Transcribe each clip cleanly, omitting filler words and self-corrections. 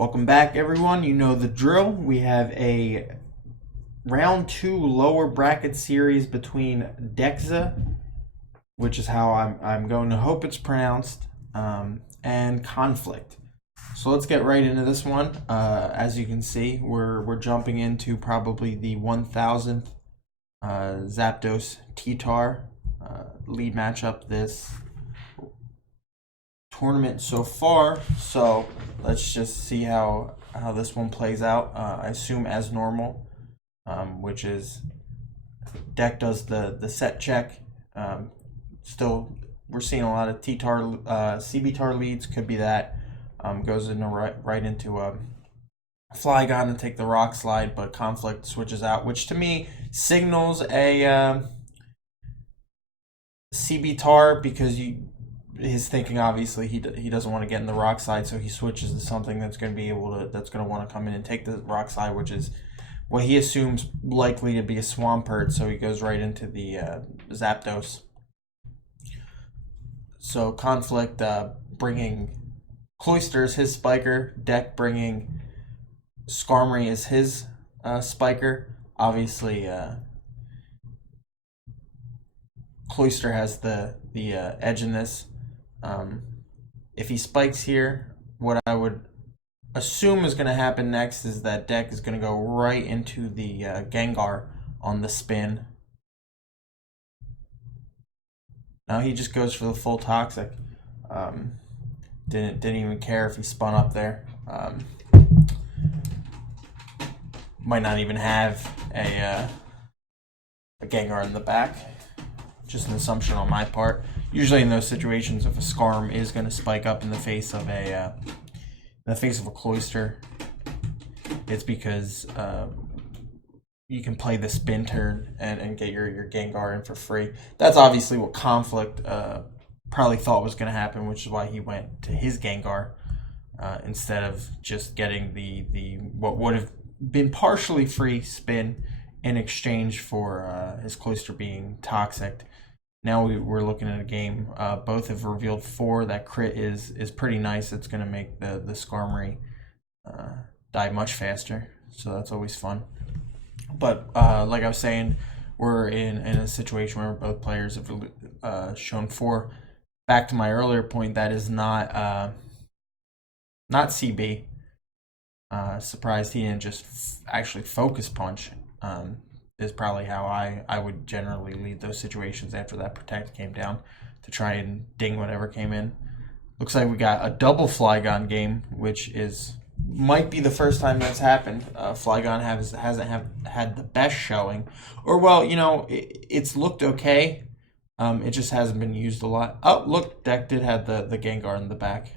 Welcome back, everyone. You know the drill. We have a round 2 lower bracket series between Dekzeh, which is how I'm going to hope it's pronounced, and Conflict. So let's get right into this one. As you can see, we're jumping into probably the 1000th Zapdos T-Tar lead matchup this tournament so far. So let's just see how this one plays out. I assume as normal, which is deck does the set check. Still, we're seeing a lot of T-Tar, CB-Tar leads. Could be that goes into right into a Flygon and take the Rock Slide, but Conflict switches out, which to me signals a CB-Tar because his thinking obviously he doesn't want to get in the Rock Slide, so he switches to something that's going to want to come in and take the Rock Slide, which is what he assumes likely to be a Swampert. So he goes right into the Zapdos. So Conflict bringing Cloyster as his spiker, deck bringing Skarmory as his spiker. Obviously, Cloyster has the edge in this. If he spikes here, what I would assume is going to happen next is that deck is going to go right into the Gengar on the spin. Now he just goes for the full Toxic. Didn't even care if he spun up there. Might not even have a Gengar in the back. Just an assumption on my part. Usually in those situations, if a Skarm is going to spike up in the face of a Cloyster, it's because you can play the spin turn and get your Gengar in for free. That's obviously what Conflict probably thought was going to happen, which is why he went to his Gengar instead of just getting the what would have been partially free spin in exchange for his Cloyster being Toxic. Now we're looking at a game. Both have revealed 4. That crit is pretty nice. It's going to make the Skarmory die much faster, so that's always fun. But like I was saying, we're in a situation where both players have shown 4. Back to my earlier point, that is not CB. Surprised he didn't just actually focus punch. Is probably how I would generally lead those situations after that Protect came down, to try and ding whatever came in. Looks like we got a double Flygon game, which might be the first time that's happened. Flygon hasn't had the best showing, or well, it's looked okay. It just hasn't been used a lot. Oh, look, deck did have the Gengar in the back.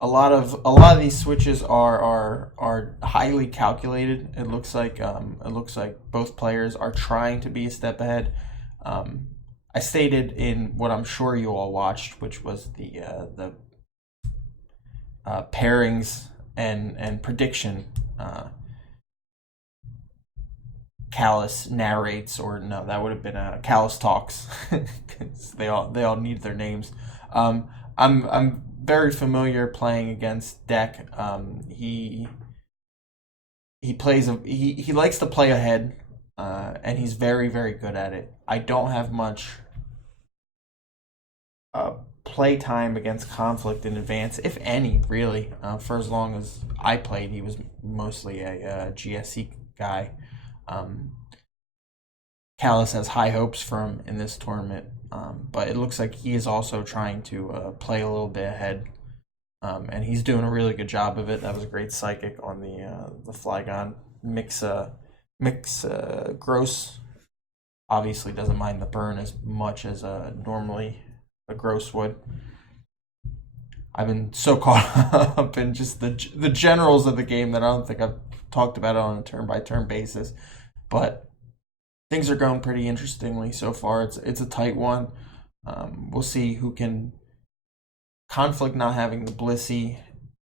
A lot of these switches are highly calculated. It looks like both players are trying to be a step ahead. I stated in what I'm sure you all watched, which was the pairings and prediction. CALLOUS narrates, or no, that would have been CALLOUS talks. they all need their names. I'm very familiar playing against deck. He likes to play ahead, and he's very, very good at it. I don't have much play time against Conflict in advance, if any, really. For as long as I played, he was mostly a GSC guy. CALLOUS has high hopes for him in this tournament, but it looks like he is also trying to play a little bit ahead, and he's doing a really good job of it. That was a great Psychic on the Flygon. Mix Gross obviously doesn't mind the burn as much as normally a Gross would. I've been so caught up in just the generals of the game that I don't think I've talked about it on a turn-by-turn basis, but things are going pretty interestingly so far. It's a tight one. We'll see who can. Conflict not having the Blissey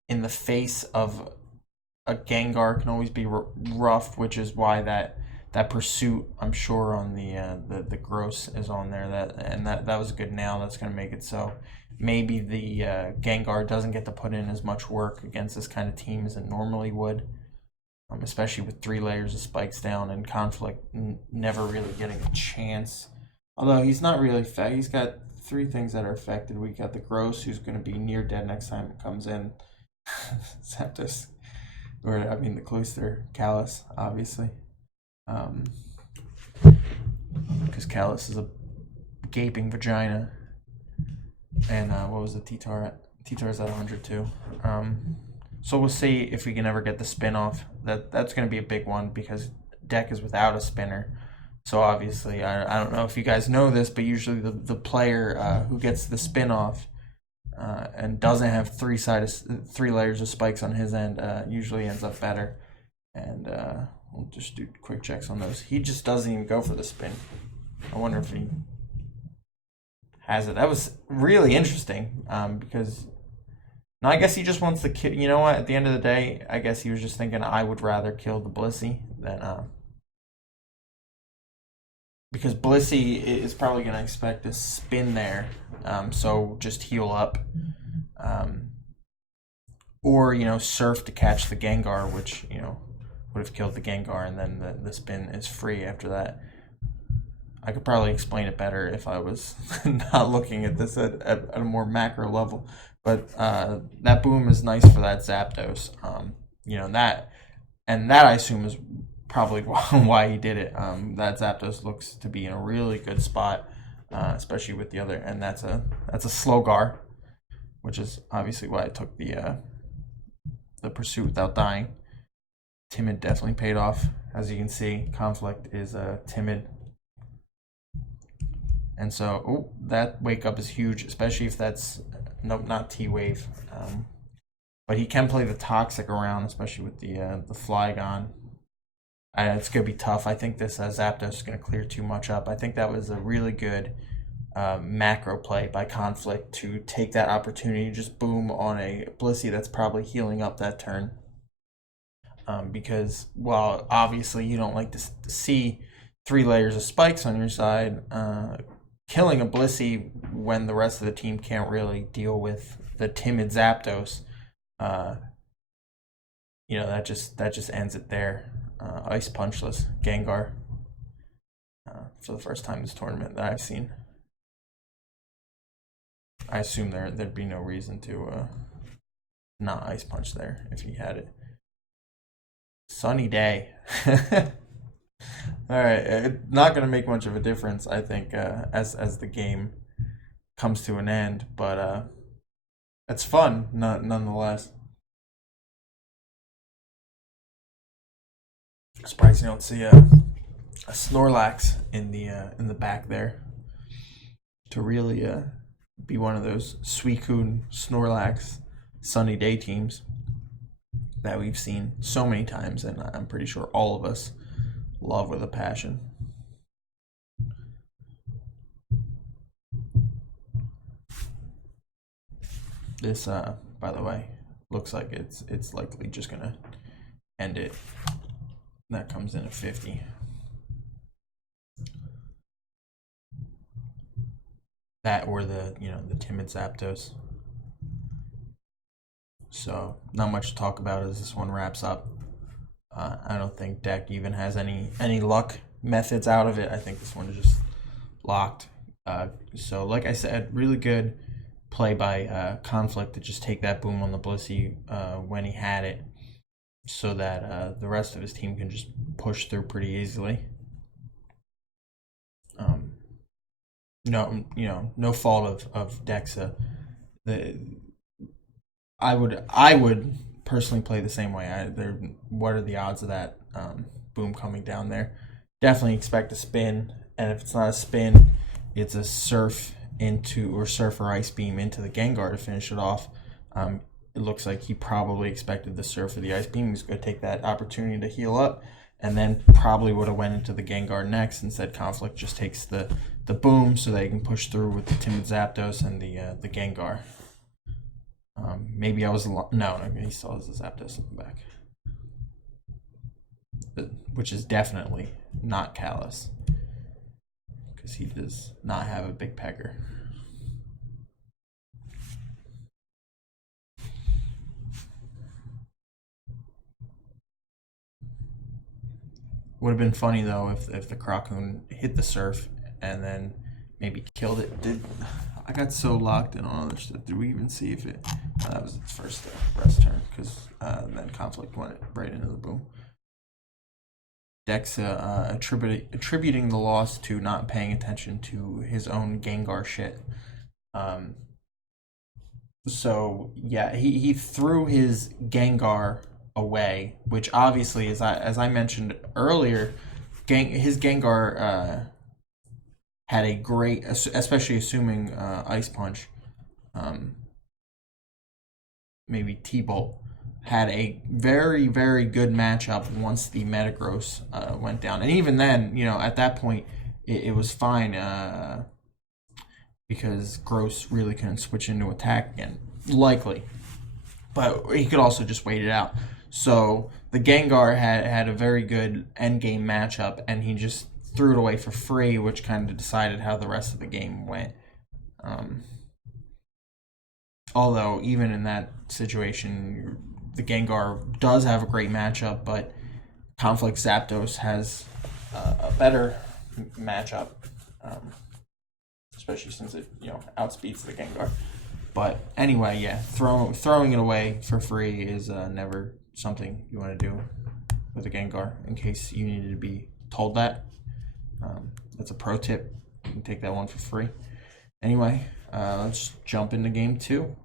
in the face of a Gengar can always be rough, which is why that pursuit, I'm sure, on the Gross is on there. That was a good nail. That's going to make it so maybe the Gengar doesn't get to put in as much work against this kind of team as it normally would, especially with 3 layers of spikes down and Conflict never really getting a chance. Although he's not really he's got 3 things that are affected. We got the Gross, who's going to be near dead next time it comes in. Zapdos, or I mean the Cloyster, Callous, obviously, because Callous is a gaping vagina. And what was the T-Tar at? T-Tar's at 100 too. So we'll see if we can ever get the spin off. That's going to be a big one because deck is without a spinner. So obviously, I don't know if you guys know this, but usually the player who gets the spin off and doesn't have 3 layers of spikes on his end usually ends up better. And we'll just do quick checks on those. He just doesn't even go for the spin. I wonder if he has it. That was really interesting because no, I guess he just wants to kill. You know what? At the end of the day, I guess he was just thinking I would rather kill the Blissey than because Blissey is probably going to expect a spin there, so just heal up, or surf to catch the Gengar, which would have killed the Gengar, and then the spin is free after that. I could probably explain it better if I was not looking at this at a more macro level. But that boom is nice for that Zapdos. That I assume is probably why he did it. That Zapdos looks to be in a really good spot, especially with the other. And that's a Slowgar, which is obviously why I took the Pursuit Without Dying. Timid definitely paid off. As you can see, Conflict is timid. And so, that wake up is huge, especially if that's not T-Wave. But he can play the Toxic around, especially with the Flygon. It's going to be tough. I think this Zapdos is going to clear too much up. I think that was a really good macro play by Conflict to take that opportunity to just boom on a Blissey that's probably healing up that turn. Because while obviously you don't like to see 3 layers of spikes on your side, killing a Blissey when the rest of the team can't really deal with the timid Zapdos, that just ends it there. Ice Punchless Gengar for the first time this tournament that I've seen. I assume there'd be no reason to not Ice Punch there if he had it. Sunny day. All right, not going to make much of a difference, I think, as the game comes to an end, but it's fun nonetheless. Surprised you don't see a Snorlax in the back there to really be one of those Suicune Snorlax sunny day teams that we've seen so many times, and I'm pretty sure all of us love with a passion. This, by the way, looks like it's likely just gonna end it. That comes in at 50. That or the timid Zapdos. So not much to talk about as this one wraps up. I don't think deck even has any luck methods out of it. I think this one is just locked. So like I said, really good play by Conflict to just take that boom on the Blissey when he had it, so that the rest of his team can just push through pretty easily. No fault of Dekzeh. I would personally play the same way. What are the odds of that boom coming down there? Definitely expect a spin, and if it's not a spin, it's a surf or Ice Beam into the Gengar to finish it off. It looks like he probably expected the surf or the Ice Beam. He's going to take that opportunity to heal up, and then probably would have went into the Gengar next. Instead, Conflict just takes the boom so they can push through with the timid Zapdos and the Gengar. Maybe I was no, he still has the Zapdos in the back, which is definitely not Callous, because he does not have a big pecker. Would have been funny though if the Kraken hit the surf and then maybe killed it. I got so locked in on other stuff. Did we even see if it? That was its first rest turn, because then conflict went right into the boom. Dekzeh attributing the loss to not paying attention to his own Gengar shit. So yeah, he threw his Gengar away, which obviously, as I mentioned earlier, his Gengar had a great, especially assuming Ice Punch, maybe T-Bolt, had a very, very good matchup once the Metagross went down. And even then, at that point, it was fine because Gross really couldn't switch into attack again. Likely. But he could also just wait it out. So the Gengar had a very good endgame matchup, and he just threw it away for free, which kind of decided how the rest of the game went. Although, even in that situation, the Gengar does have a great matchup, but Conflict Zapdos has a better matchup, especially since it outspeeds the Gengar. But anyway, yeah, throwing it away for free is never something you want to do with a Gengar, in case you needed to be told that. That's a pro tip. You can take that one for free. Anyway, let's jump into game 2.